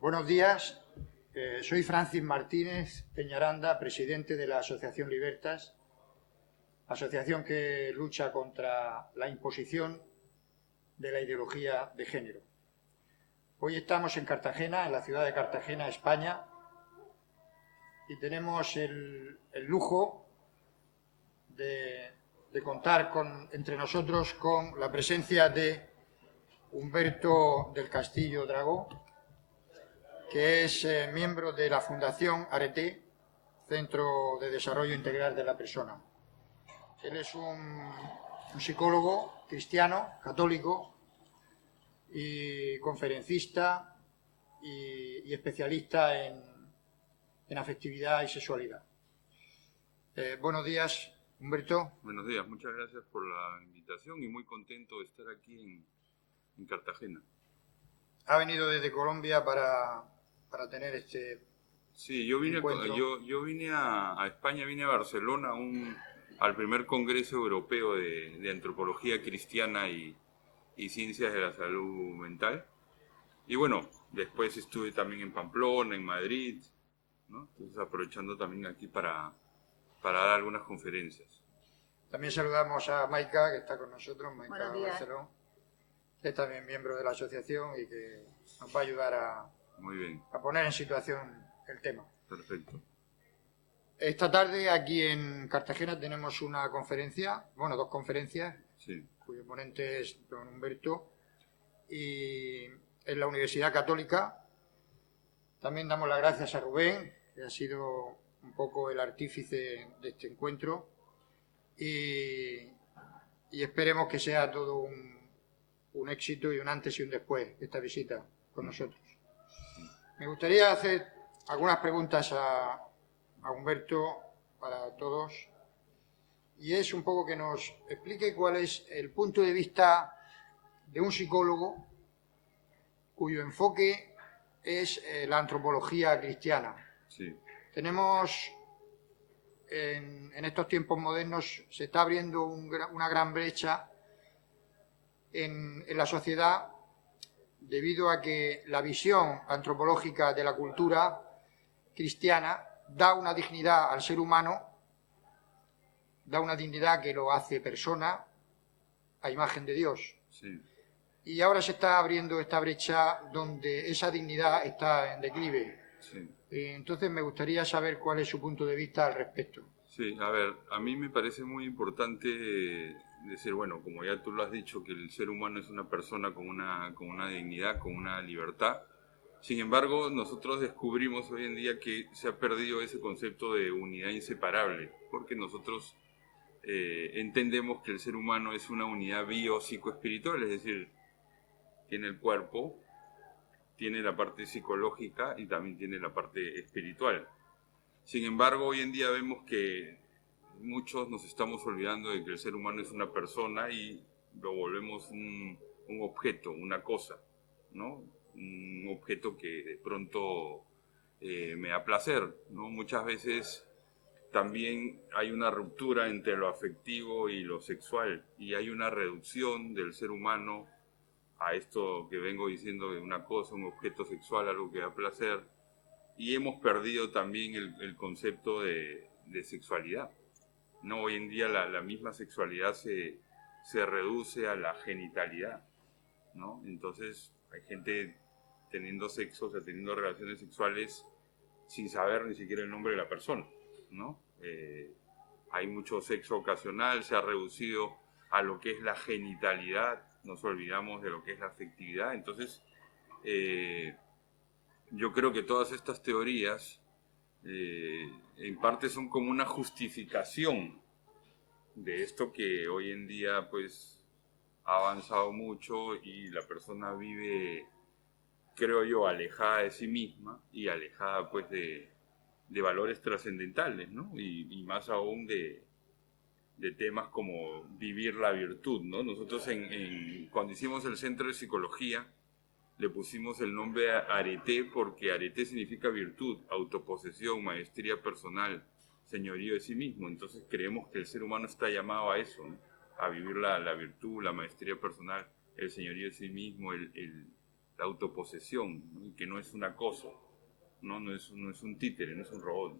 Buenos días, soy Francis Martínez Peñaranda, presidente de la Asociación Libertas, asociación que lucha contra la imposición de la ideología de género. Hoy estamos en Cartagena, en la ciudad de Cartagena, España, y tenemos el lujo de contar entre nosotros con la presencia de Humberto del Castillo Dragó, que es miembro de la Fundación Arete, Centro de Desarrollo Integral de la Persona. Él es un psicólogo cristiano, católico, y conferencista y especialista en afectividad y sexualidad. Buenos días, Humberto. Buenos días, muchas gracias por la invitación y muy contento de estar aquí en Cartagena. Ha venido desde Colombia para tener este Sí, yo vine, encuentro. yo vine a España, vine a Barcelona al primer Congreso Europeo de Antropología Cristiana y Ciencias de la Salud Mental. Y bueno, después estuve también en Pamplona, en Madrid, ¿no? Entonces aprovechando también aquí para dar algunas conferencias. También saludamos a Maika, que está con nosotros, Maika Barceló, que es también miembro de la asociación y que nos va a ayudar a poner en situación el tema. Perfecto. Esta tarde aquí en Cartagena tenemos una conferencia, bueno, dos conferencias, sí, cuyo ponente es don Humberto, y en la Universidad Católica. También damos las gracias a Rubén, que ha sido un poco el artífice de este encuentro, y esperemos que sea todo un éxito y un antes y un después esta visita con nosotros. Me gustaría hacer algunas preguntas a Humberto para todos, y es un poco que nos explique cuál es el punto de vista de un psicólogo cuyo enfoque es la antropología cristiana. Sí. Tenemos en estos tiempos modernos, se está abriendo una gran brecha en la sociedad debido a que la visión antropológica de la cultura cristiana da una dignidad al ser humano, da una dignidad que lo hace persona a imagen de Dios. Sí. Y ahora se está abriendo esta brecha donde esa dignidad está en declive. Sí. Entonces me gustaría saber cuál es su punto de vista al respecto. Sí, a ver, a mí me parece muy importante decir, bueno, como ya tú lo has dicho, que el ser humano es una persona con una dignidad, con una libertad. Sin embargo, nosotros descubrimos hoy en día que se ha perdido ese concepto de unidad inseparable, porque nosotros entendemos que el ser humano es una unidad bio-psicoespiritual, es decir, tiene el cuerpo, tiene la parte psicológica y también tiene la parte espiritual. Sin embargo, hoy en día vemos que muchos nos estamos olvidando de que el ser humano es una persona y lo volvemos un objeto, una cosa, ¿no? Un objeto que de pronto me da placer, ¿no? Muchas veces también hay una ruptura entre lo afectivo y lo sexual y hay una reducción del ser humano a esto que vengo diciendo de una cosa, un objeto sexual, algo que da placer, y hemos perdido también el concepto de sexualidad. No, hoy en día la misma sexualidad se reduce a la genitalidad, ¿no? Entonces hay gente teniendo sexo, o sea, teniendo relaciones sexuales sin saber ni siquiera el nombre de la persona, ¿no? Hay mucho sexo ocasional, se ha reducido a lo que es la genitalidad, nos olvidamos de lo que es la afectividad. Entonces, yo creo que todas estas teorías en parte son como una justificación de esto que hoy en día pues ha avanzado mucho y la persona vive, creo yo, alejada de sí misma y alejada pues de valores trascendentales, ¿no? Y más aún de temas como vivir la virtud, ¿no? Nosotros cuando hicimos el Centro de Psicología le pusimos el nombre Arete porque Arete significa virtud, autoposesión, maestría personal, señorío de sí mismo. Entonces creemos que el ser humano está llamado a eso, ¿no? A vivir la virtud, la maestría personal, el señorío de sí mismo, la autoposesión, ¿no? Y que no es un acoso, no es un títere, no es un robot.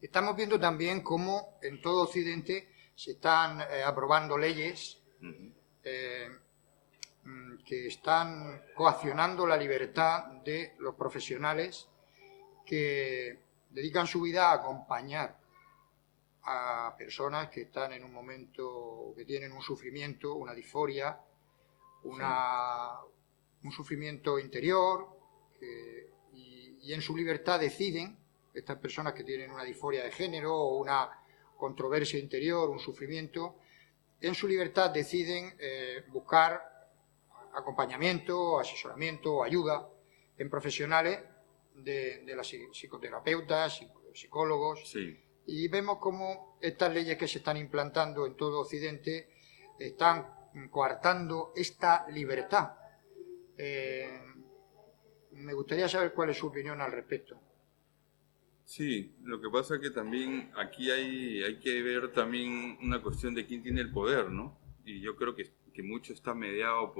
Estamos viendo también cómo en todo Occidente se están aprobando leyes que están coaccionando la libertad de los profesionales que dedican su vida a acompañar a personas que están en un momento, que tienen un sufrimiento, una disforia, un sufrimiento interior, y en su libertad deciden, estas personas que tienen una disforia de género o una controversia interior, un sufrimiento, en su libertad deciden buscar acompañamiento, asesoramiento, ayuda en profesionales de las psicoterapeutas, psicólogos. Sí. Y vemos cómo estas leyes que se están implantando en todo Occidente están coartando esta libertad. Me gustaría saber cuál es su opinión al respecto. Sí, lo que pasa es que también aquí hay que ver también una cuestión de quién tiene el poder, ¿no? Y yo creo que mucho está mediado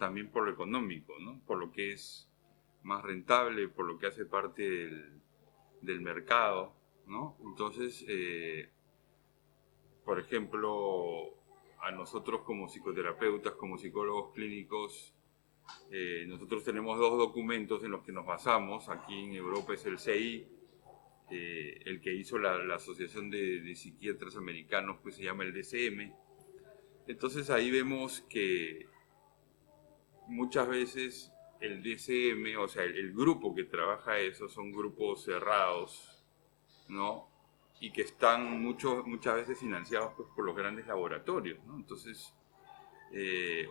también por lo económico, ¿no? Por lo que es más rentable, por lo que hace parte del mercado, ¿no? Entonces, por ejemplo, a nosotros como psicoterapeutas, como psicólogos clínicos, nosotros tenemos dos documentos en los que nos basamos. Aquí en Europa es el CI, el que hizo la Asociación de Psiquiatras Americanos, pues se llama el DCM. Entonces ahí vemos que muchas veces el DCM, o sea, el grupo que trabaja eso, son grupos cerrados, ¿no? Y que están muchas veces financiados pues, por los grandes laboratorios, ¿no? Entonces,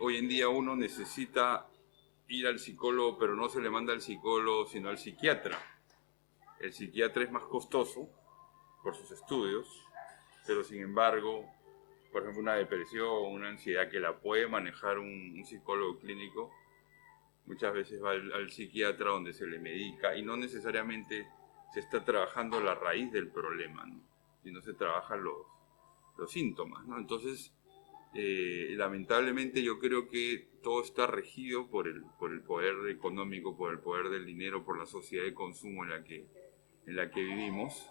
hoy en día uno necesita ir al psicólogo, pero no se le manda al psicólogo, sino al psiquiatra. El psiquiatra es más costoso por sus estudios, pero sin embargo, por ejemplo, una depresión, una ansiedad que la puede manejar un psicólogo clínico, muchas veces va al psiquiatra donde se le medica y no necesariamente se está trabajando la raíz del problema, ¿no? Sino se trabajan los síntomas, ¿no? Entonces, lamentablemente yo creo que todo está regido por el poder económico, por el poder del dinero, por la sociedad de consumo en la que vivimos,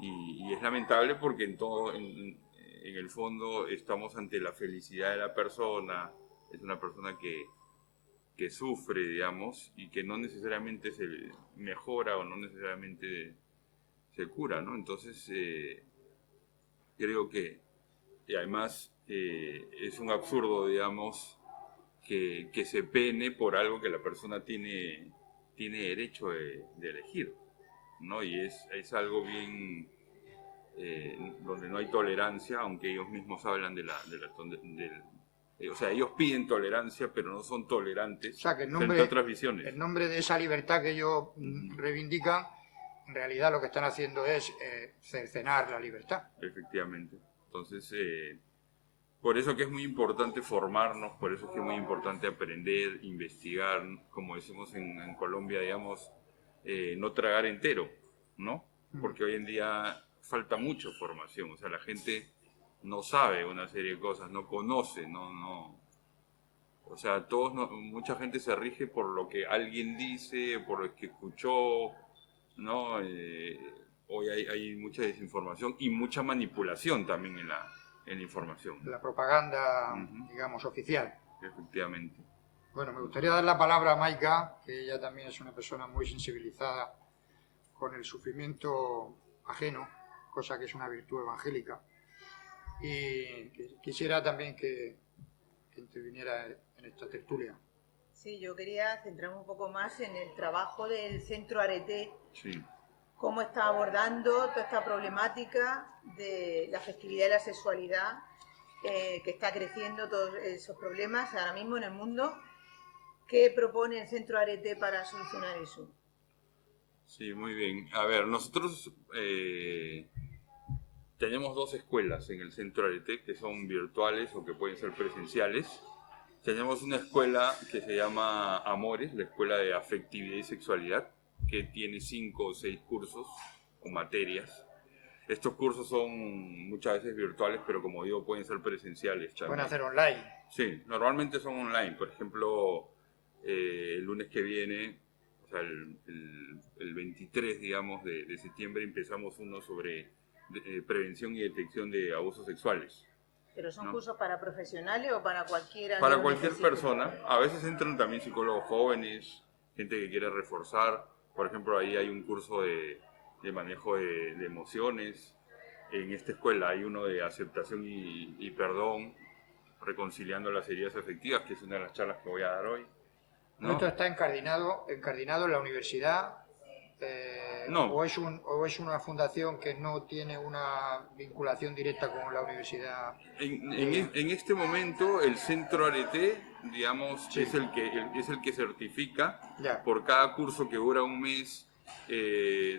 y es lamentable porque en el fondo estamos ante la felicidad de la persona. Es una persona que sufre, digamos, y que no necesariamente se mejora o no necesariamente se cura, ¿no? Entonces, creo que y además es un absurdo, digamos, que se pene por algo que la persona tiene derecho de elegir, ¿no? Y es algo bien donde no hay tolerancia, aunque ellos mismos hablan o sea, ellos piden tolerancia, pero no son tolerantes, o sea, que frente a otras visiones. En nombre de esa libertad que ellos reivindican, en realidad lo que están haciendo es cercenar la libertad. Efectivamente. Entonces, por eso que es muy importante formarnos, por eso que es muy importante aprender, investigar, como decimos en Colombia, digamos, no tragar entero, ¿no? Porque hoy en día falta mucha formación, o sea, la gente no sabe una serie de cosas, no conoce, o sea, mucha gente se rige por lo que alguien dice, por lo que escuchó, ¿no? Hoy hay mucha desinformación y mucha manipulación también en la información. La propaganda, digamos, oficial. Efectivamente. Bueno, me gustaría dar la palabra a Maika, que ella también es una persona muy sensibilizada con el sufrimiento ajeno, cosa que es una virtud evangélica. Y quisiera también que interviniera en esta tertulia. Sí, yo quería centrarme un poco más en el trabajo del Centro Arete. Sí. Cómo está abordando toda esta problemática de la afectividad y la sexualidad, que está creciendo todos esos problemas ahora mismo en el mundo. ¿Qué propone el Centro Arete para solucionar eso? Sí, muy bien. A ver, nosotros tenemos dos escuelas en el Centro Arete que son virtuales o que pueden ser presenciales. Tenemos una escuela que se llama Amores, la Escuela de Afectividad y Sexualidad, que tiene 5 o 6 cursos o materias. Estos cursos son muchas veces virtuales, pero como digo, pueden ser presenciales. Pueden hacer online. Sí, normalmente son online. Por ejemplo, lunes que viene, o sea, el 23, digamos, de septiembre, empezamos uno sobre prevención y detección de abusos sexuales. ¿Pero son ¿no? cursos para profesionales o para cualquiera? Para que cualquier necesite? persona. A veces entran también psicólogos jóvenes, gente que quiere reforzar. Por ejemplo, ahí hay un curso de manejo de emociones. En esta escuela hay uno de aceptación y perdón, reconciliando las heridas afectivas, que es una de las charlas que voy a dar hoy. ¿no? ¿Esto está encardinado en la universidad? No. ¿O es una fundación que no tiene una vinculación directa con la universidad? En este momento el Centro Arete, digamos, Sí. es el que certifica. Ya. Por cada curso que dura un mes,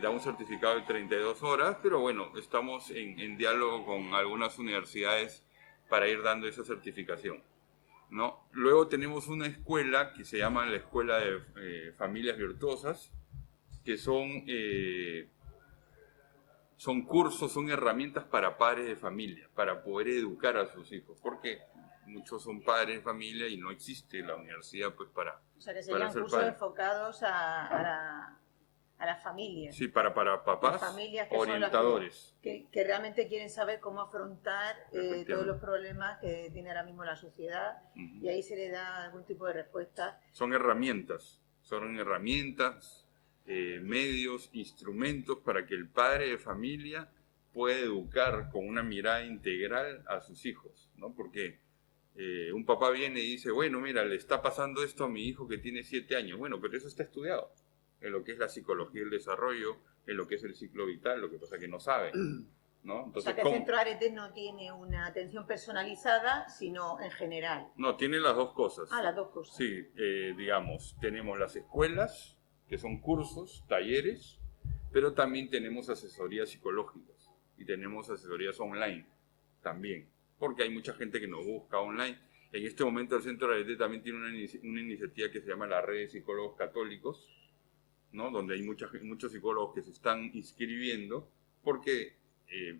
da un certificado de 32 horas, pero bueno, estamos en diálogo con algunas universidades para ir dando esa certificación. ¿no? Luego tenemos una escuela que se llama la Escuela de Familias Virtuosas, que son cursos, son herramientas para padres de familia, para poder educar a sus hijos, porque muchos son padres de familia y no existe la universidad pues para O sea, que serían ser cursos padre. enfocados a las familias. Sí, para papás familias que orientadores. Son las que realmente quieren saber cómo afrontar todos los problemas que tiene ahora mismo la sociedad, y ahí se le da algún tipo de respuesta. Son herramientas, medios, instrumentos para que el padre de familia pueda educar con una mirada integral a sus hijos, ¿no? Porque un papá viene y dice, bueno, mira, le está pasando esto a mi hijo que tiene 7 años. Bueno, pero eso está estudiado en lo que es la psicología del desarrollo, en lo que es el ciclo vital, lo que pasa es que no sabe, ¿no? Entonces, o sea, que el Centro Arete no tiene una atención personalizada, sino en general. No, tiene las dos cosas. Ah, las dos cosas. Sí, digamos, tenemos las escuelas, que son cursos, talleres, pero también tenemos asesorías psicológicas y tenemos asesorías online también, porque hay mucha gente que nos busca online. En este momento el Centro Arete también tiene una iniciativa que se llama la Red de Psicólogos Católicos, ¿no? Donde hay muchos psicólogos que se están inscribiendo porque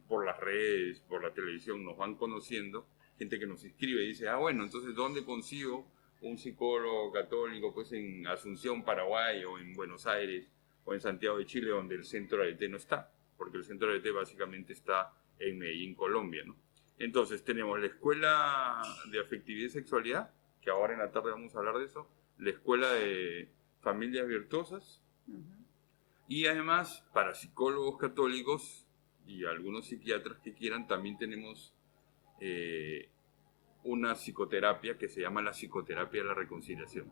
por las redes, por la televisión nos van conociendo, gente que nos inscribe y dice, bueno, entonces ¿dónde consigo un psicólogo católico? Pues en Asunción, Paraguay, o en Buenos Aires, o en Santiago de Chile, donde el Centro Arete no está, porque el Centro Arete básicamente está en Medellín, Colombia, ¿no? Entonces tenemos la Escuela de Afectividad y Sexualidad, que ahora en la tarde vamos a hablar de eso, la Escuela de Familias Virtuosas, y además para psicólogos católicos y algunos psiquiatras que quieran, también tenemos una psicoterapia que se llama la psicoterapia de la reconciliación,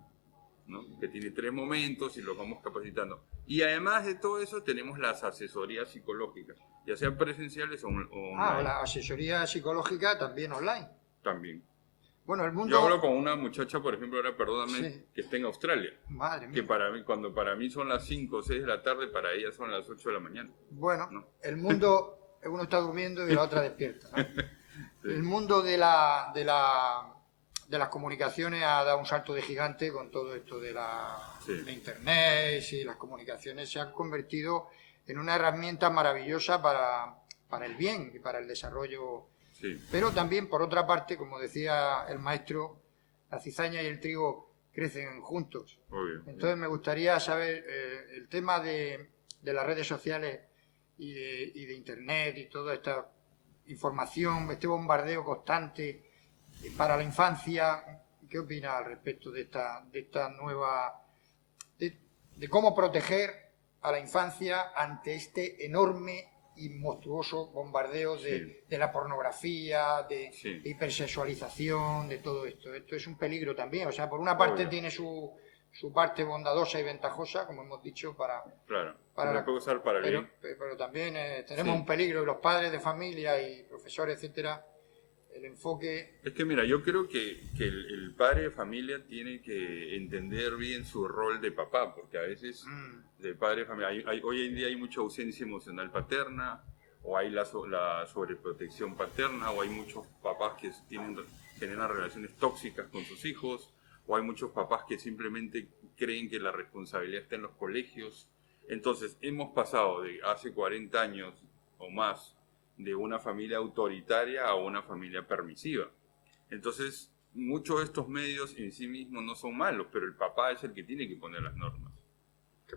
¿no? Que tiene 3 momentos y los vamos capacitando. Y además de todo eso tenemos las asesorías psicológicas, ya sean presenciales o online. La asesoría psicológica también online. También. Bueno, el mundo... Yo hablo con una muchacha, por ejemplo, ahora perdóname, Sí. que está en Australia. Madre mía. Que cuando para mí son las 5 o 6 de la tarde, para ella son las 8 de la mañana. Bueno, ¿no? el mundo, uno está durmiendo y la otra despierta, ¿no? Sí. El mundo de las comunicaciones ha dado un salto de gigante con todo esto de Internet, y las comunicaciones se han convertido en una herramienta maravillosa para el bien y para el desarrollo. Sí. Pero también, por otra parte, como decía el maestro, la cizaña y el trigo crecen juntos. Obvio. Entonces me gustaría saber el tema de las redes sociales y de Internet y toda esta información, este bombardeo constante para la infancia. ¿Qué opina al respecto de esta nueva... de cómo proteger a la infancia ante este enorme y monstruoso bombardeo de la pornografía, de hipersexualización, de todo esto? Esto es un peligro también. O sea, por una parte tiene su parte bondadosa y ventajosa, como hemos dicho, Claro, la puede usar para el bien. Pero también tenemos un peligro, y los padres de familia y profesores, etcétera, el enfoque... Es que mira, yo creo que el padre de familia tiene que entender bien su rol de papá, porque a veces de padre de familia, hoy en día hay mucha ausencia emocional paterna, o hay la sobreprotección paterna, o hay muchos papás que generan relaciones tóxicas con sus hijos, o hay muchos papás que simplemente creen que la responsabilidad está en los colegios. Entonces hemos pasado de hace 40 años o más de una familia autoritaria a una familia permisiva. Entonces muchos de estos medios en sí mismos no son malos, pero el papá es el que tiene que poner las normas.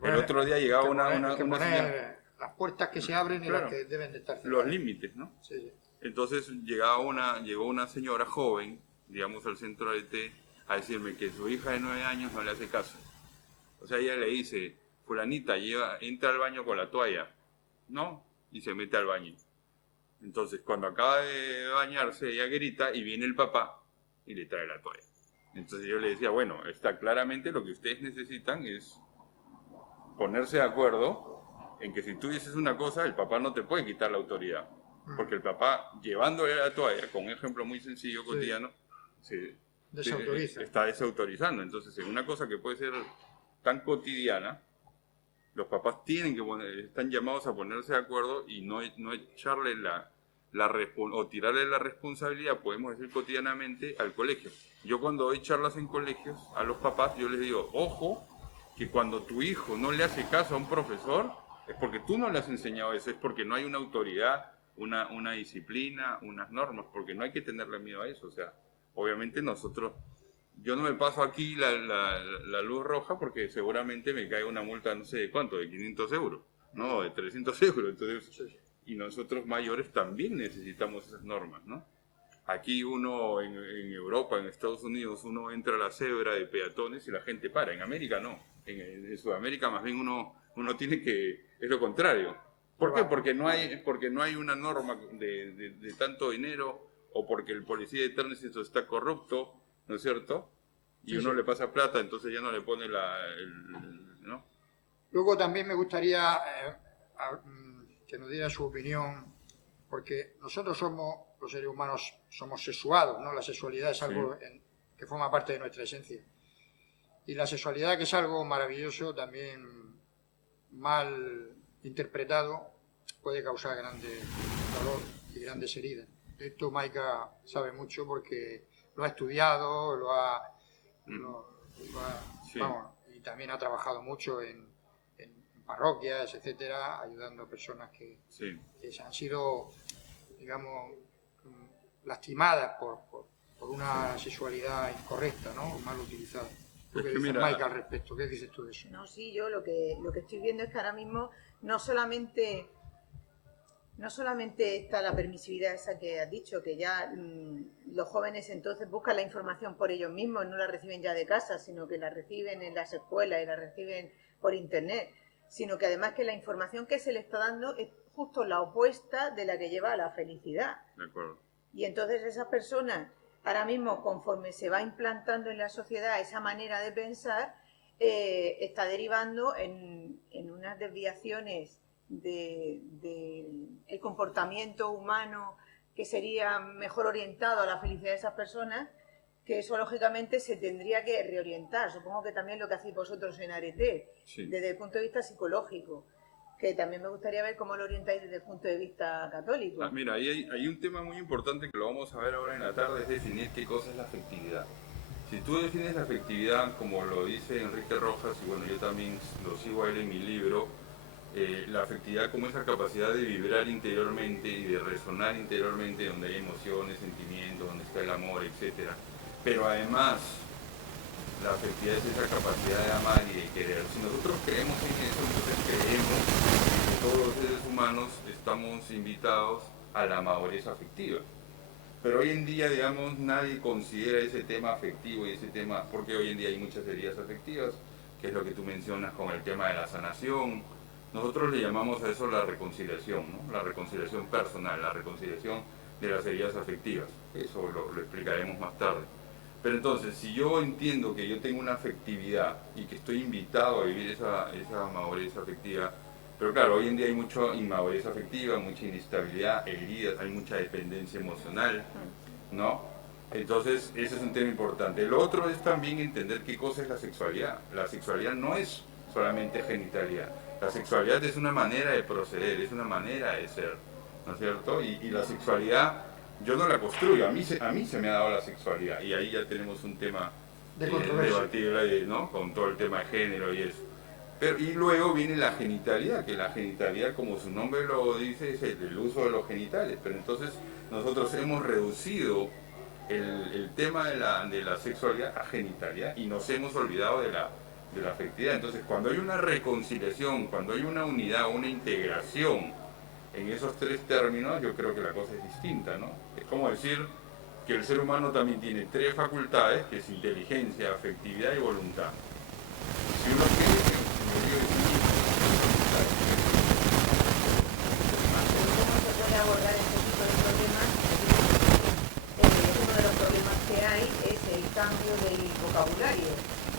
El otro día llegaba una señora... Las puertas que se abren y claro, las que deben de estar los cerradas. límites, ¿no? Sí, sí. Entonces llegó una señora joven, digamos, al centro de té, a decirme que su hija de 9 años no le hace caso. O sea, ella le dice, fulanita, entra al baño con la toalla, ¿no? Y se mete al baño. Entonces, cuando acaba de bañarse, ella grita y viene el papá y le trae la toalla. Entonces yo le decía, bueno, está claramente lo que ustedes necesitan es ponerse de acuerdo en que si tú dices una cosa, el papá no te puede quitar la autoridad. Porque el papá, llevándole la toalla, con un ejemplo muy sencillo, cotidiano, se está desautorizando. Entonces, en una cosa que puede ser tan cotidiana, los papás están llamados a ponerse de acuerdo y no echarle o tirarle la responsabilidad, podemos decir cotidianamente, al colegio. Yo cuando doy charlas en colegios, a los papás, yo les digo, ojo, que cuando tu hijo no le hace caso a un profesor, es porque tú no le has enseñado eso, es porque no hay una autoridad, una disciplina, unas normas, porque no hay que tenerle miedo a eso. O sea, obviamente yo no me paso aquí la luz roja porque seguramente me cae una multa, no sé de cuánto, de 500 euros, no, de 300 euros. Entonces, y nosotros mayores también necesitamos esas normas, ¿no? Aquí uno en Europa, en Estados Unidos, uno entra a la cebra de peatones y la gente para. En América no. En Sudamérica más bien uno tiene que... Es lo contrario. ¿Por qué? Porque no hay una norma de tanto dinero o porque el policía de tránsito está corrupto, ¿no es cierto? Y uno le pasa plata, entonces ya no le pone ¿no? Luego también me gustaría que nos diera su opinión, porque nosotros los seres humanos somos sexuados, ¿no? La sexualidad es algo que forma parte de nuestra esencia. Y la sexualidad, que es algo maravilloso, también mal interpretado, puede causar grandes dolor y grandes heridas. De esto Maika sabe mucho porque lo ha estudiado, vamos, y también ha trabajado mucho en parroquias, etcétera, ayudando a personas que han sido, digamos, lastimadas por una sexualidad incorrecta, ¿no? Mal utilizada. ¿Qué dice Maika al respecto? ¿Qué dices tú de eso? No, sí, yo lo que estoy viendo es que ahora mismo no solamente está la permisividad esa que has dicho, que ya los jóvenes entonces buscan la información por ellos mismos, no la reciben ya de casa, sino que la reciben en las escuelas y la reciben por internet, sino que además que la información que se le está dando es justo la opuesta de la que lleva a la felicidad. De acuerdo. Y entonces esas personas, ahora mismo, conforme se va implantando en la sociedad esa manera de pensar, está derivando en unas desviaciones del comportamiento humano que sería mejor orientado a la felicidad de esas personas, que eso lógicamente se tendría que reorientar. Supongo que también lo que hacéis vosotros en Arete, desde el punto de vista psicológico, que también me gustaría ver cómo lo orientáis desde el punto de vista católico. Mira, hay un tema muy importante que lo vamos a ver ahora en la tarde, es definir qué cosa es la afectividad. Si tú defines la afectividad, como lo dice Enrique Rojas, y bueno, yo también lo sigo a él en mi libro, la afectividad como esa capacidad de vibrar interiormente y de resonar interiormente, donde hay emociones, sentimientos, donde está el amor, etc. Pero además, la afectividad es esa capacidad de amar y de querer. Si nosotros creemos en eso, entonces creemos que todos los seres humanos estamos invitados a la madurez afectiva. Pero hoy en día, digamos, nadie considera ese tema afectivo y ese tema, porque hoy en día hay muchas heridas afectivas, que es lo que tú mencionas con el tema de la sanación. Nosotros le llamamos a eso la reconciliación, ¿no? La reconciliación personal, la reconciliación de las heridas afectivas. Eso lo explicaremos más tarde. Pero entonces, si yo entiendo que yo tengo una afectividad y que estoy invitado a vivir esa madurez afectiva, pero claro, hoy en día hay mucha inmadurez afectiva, mucha inestabilidad, heridas, hay mucha dependencia emocional, ¿no? Entonces, ese es un tema importante. Lo otro es también entender qué cosa es la sexualidad. La sexualidad no es solamente genitalidad. La sexualidad es una manera de proceder, es una manera de ser, ¿no es cierto? Y la sexualidad yo no la construyo, a mí se me ha dado la sexualidad, y ahí ya tenemos un tema debatible, ¿no? Con todo el tema de género y eso. Y luego viene la genitalidad, que la genitalidad, como su nombre lo dice, es el uso de los genitales. Pero entonces nosotros hemos reducido el tema de la sexualidad a genitalidad y nos hemos olvidado de la afectividad. Entonces, cuando hay una reconciliación, cuando hay una unidad, una integración en esos tres términos, yo creo que la cosa es distinta, ¿no? Es como decir que el ser humano también tiene tres facultades, que es inteligencia, afectividad y voluntad. Si uno quiere que el medio de sí mismo, ¿Cómo se puede abordar este tipo de problemas? Uno de los problemas que hay es el cambio del vocabulario.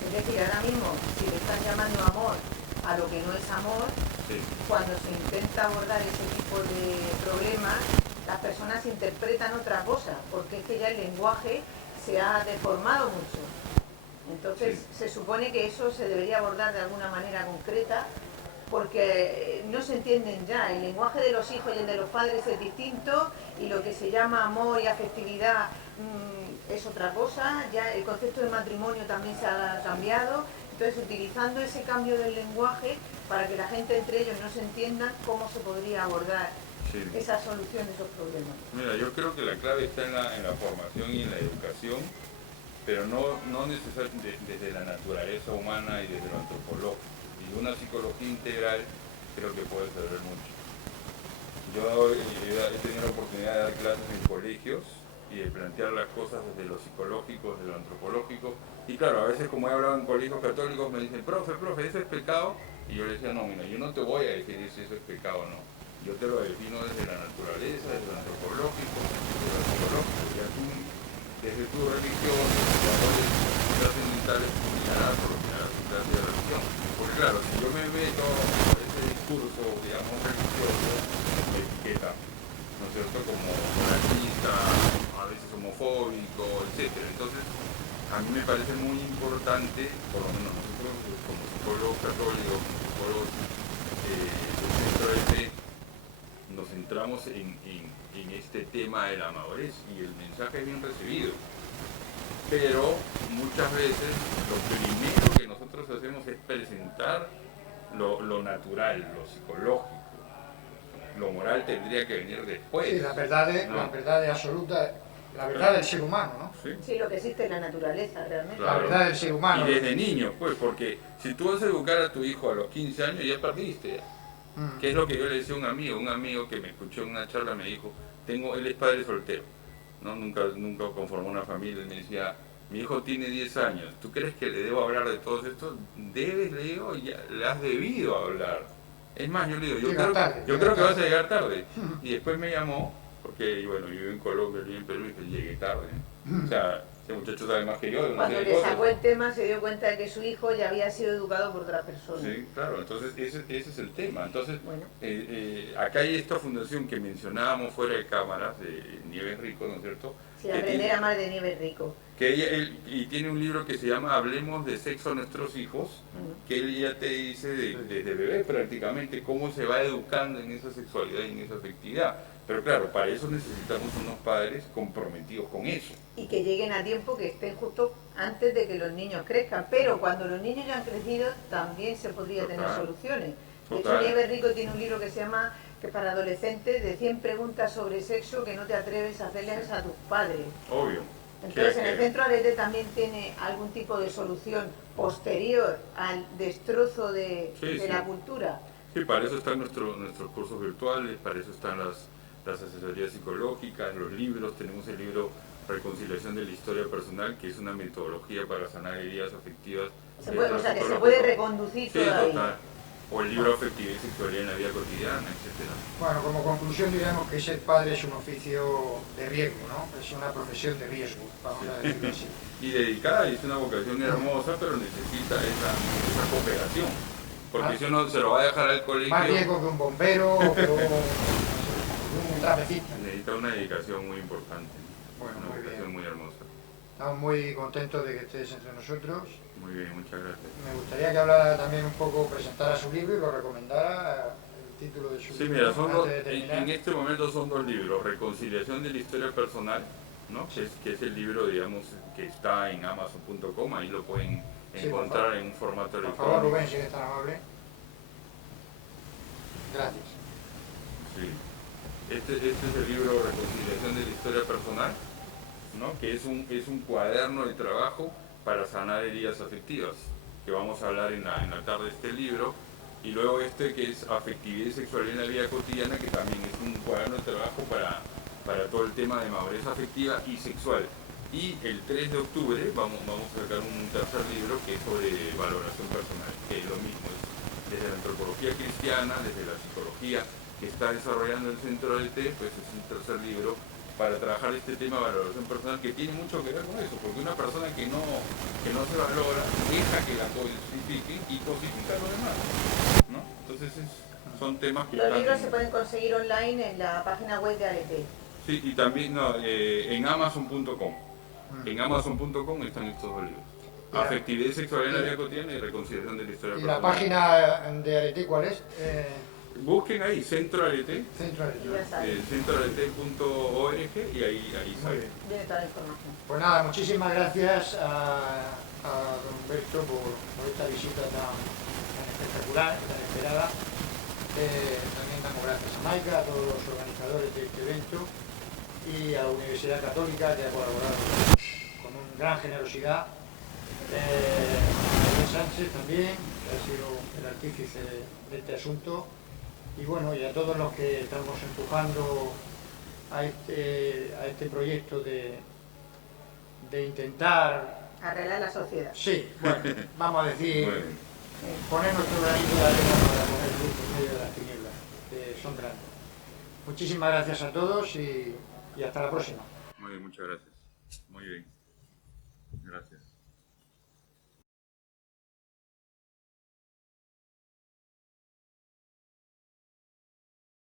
Es decir, ahora mismo, si le están llamando amor a lo que no es amor, sí, cuando se intenta abordar ese tipo de problemas, las personas interpretan otra cosa, porque es que ya el lenguaje se ha deformado mucho. Entonces, se supone que eso se debería abordar de alguna manera concreta, porque no se entienden ya. El lenguaje de los hijos y el de los padres es distinto, y lo que se llama amor y afectividad es otra cosa. Ya el concepto de matrimonio también se ha cambiado. Entonces, utilizando ese cambio del lenguaje para que la gente entre ellos no se entienda, ¿cómo se podría abordar esa solución de esos problemas? Mira, yo creo que la clave está en la formación y en la educación, pero no necesariamente desde la naturaleza humana y desde lo antropológico. Y una psicología integral creo que puede servir mucho. Yo he tenido la oportunidad de dar clases en colegios y de plantear las cosas desde lo psicológico, desde lo antropológico. Y claro, a veces como he hablado en colegios católicos me dicen, profe, ¿eso es pecado? Y yo les decía, no, mira, yo no te voy a definir si eso es pecado o no. Yo te lo defino desde la naturaleza, desde lo antropológico, desde lo psicológico. Y aquí, desde tu religión, tus valores trascendentales, mirarás por lo que harás tu clase de religión. Porque claro, si yo me meto ese discurso, digamos, religioso, me etiqueta, ¿no es cierto?, como racista, a veces homofóbico, etc. Entonces, a mí me parece muy importante, por lo menos nosotros como psicólogos católicos, psicólogos del centro de fe, nos centramos en este tema de la madurez y el mensaje es bien recibido. Pero muchas veces lo primero que nosotros hacemos es presentar lo natural, lo psicológico. Lo moral tendría que venir después. Sí, la verdad es absoluta, la verdad del ser humano, ¿no? Sí, lo que existe en la naturaleza, realmente. Claro. La verdad del ser humano. Y desde niño, pues, porque si tú vas a educar a tu hijo a los 15 años, ya perdiste. Que es lo que yo le decía a un amigo que me escuchó en una charla, me dijo, él es padre soltero, ¿no? Nunca conformó una familia, y me decía, mi hijo tiene 10 años, ¿tú crees que le debo hablar de todo esto? Debes, le digo, ya le has debido hablar. Es más, yo le digo, yo creo que vas a llegar tarde. Y después me llamó, porque bueno, yo vivo en Colombia, vivo en Perú, y que llegué tarde. O sea, ese muchacho sabe más que yo. Cuando le sacó el tema se dio cuenta de que su hijo ya había sido educado por otra persona. Sí, claro, entonces ese es el tema. Entonces, bueno, acá hay esta fundación que mencionábamos fuera de cámaras, de Nieves Rico, ¿no es cierto? Sí, aprender a amar de Nieves Rico. Y tiene un libro que se llama Hablemos de sexo a nuestros hijos, que él ya te dice desde bebé prácticamente cómo se va educando en esa sexualidad y en esa afectividad. Pero claro, para eso necesitamos unos padres comprometidos con eso. Y que lleguen a tiempo, que estén justo antes de que los niños crezcan. Pero cuando los niños ya han crecido, también se podría tener soluciones. De hecho, Nieves Rico tiene un libro que se llama, que para adolescentes, de 100 preguntas sobre sexo que no te atreves a hacerles a tus padres. Obvio. Entonces, en el Centro Arete también tiene algún tipo de solución posterior al destrozo de la cultura. Sí, para eso están nuestros cursos virtuales, para eso están las asesorías psicológicas, los libros. Tenemos el libro Reconciliación de la Historia Personal, que es una metodología para sanar heridas afectivas. O sea, que se puede reconducir todavía. Total. O el libro Afectividad y Sexualidad en la Vida Cotidiana, etc. Bueno, como conclusión diríamos que ser padre es un oficio de riesgo, ¿no? Es una profesión de riesgo, vamos a decirlo así. Y dedicada, y es una vocación hermosa, pero necesita esa cooperación. Porque si uno se lo va a dejar al colegio... Más riesgo que un bombero o que un trapecista. Necesita una dedicación muy importante. Bueno, una vocación muy hermosa. Estamos muy contentos de que estés entre nosotros. Muy bien, muchas gracias. Me gustaría que hablara también un poco, presentara su libro y lo recomendara, el título de su libro. Sí, mira, en este momento son dos libros, Reconciliación de la Historia Personal, ¿no? que es el libro, digamos, que está en Amazon.com, ahí lo pueden encontrar en un formato electrónico. Por favor, Rubén, si eres tan amable. Gracias. Sí. Este es el libro Reconciliación de la Historia Personal. ¿no? Que es un cuaderno de trabajo para sanar heridas afectivas, que vamos a hablar en la tarde de este libro. Y luego que es afectividad y sexualidad en la vida cotidiana, que también es un cuaderno de trabajo para todo el tema de madurez afectiva y sexual. Y el 3 de octubre vamos a sacar un tercer libro que es sobre valoración personal, que es lo mismo, es desde la antropología cristiana, desde la psicología que está desarrollando el Centro ALT, pues es un tercer libro para trabajar este tema de valoración personal, que tiene mucho que ver con eso, porque una persona que no se valora deja que la cosifiquen y cosifica a los demás, ¿no? Entonces son temas que los libros se pueden conseguir online en la página web de ALT. Sí, y también en Amazon.com. En Amazon.com están estos dos libros. Afectividad y sexualidad en la vida cotidiana y reconciliación de la historia ¿Y personal. la página de ALT cuál es? Busquen ahí, Centro ALT, Centro ALT. centroalt.org y ahí sale. Viene toda la información. Pues nada, muchísimas gracias a don Humberto por esta visita tan espectacular, tan esperada. También damos gracias a Maica, a todos los organizadores de este evento y a la Universidad Católica, que ha colaborado con gran generosidad. A Sánchez también, que ha sido el artífice de este asunto. Y bueno, y a todos los que estamos empujando a este proyecto de intentar arreglar la sociedad. Sí, bueno, vamos a decir, Bueno. poner nuestro granito de arena para poner luz en medio de las tinieblas, que son grandes. Muchísimas gracias a todos y hasta la próxima. Muy bien, muchas gracias. Muy bien. Gracias.